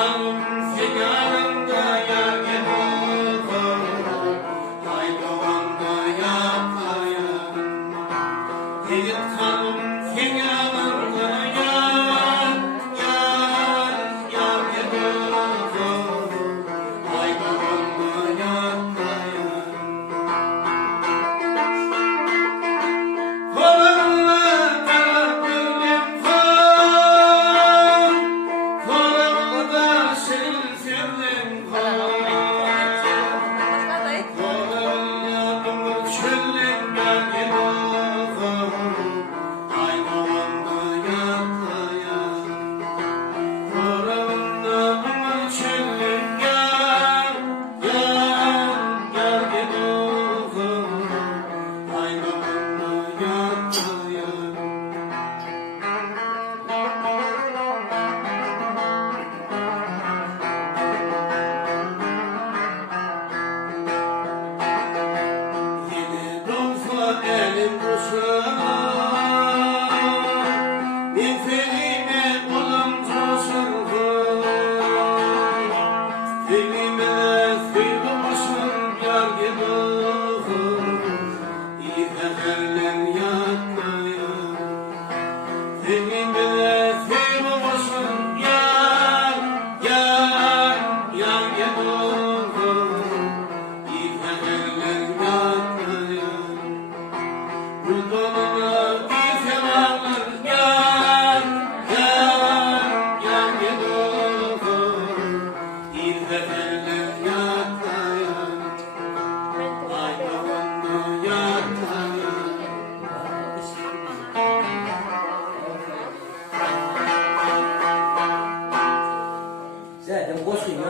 kanım figanımda yar gibi ay doğanda yatayım. Yiğit kanım figanımda yar gibi ay doğanda yatayım. Kolumla tarafım kol, kolumda silsilim kol. Kolumla çölüm gibi ay doğanda yatayım. Kolumda çölüm gibi ay doğanda yatayım. Yedi dolfa elim kuşuna, bir filime kolum coşur. Filime fil olsun yar gibi, iyi seferler yatmayın. Filime fil olsun yar gibi, iyi seferler yatmayın. Bu doluna bir severler yar gibi, iyi seferler yatmayın. Ay doğanda yatmayın. Zaten boşuna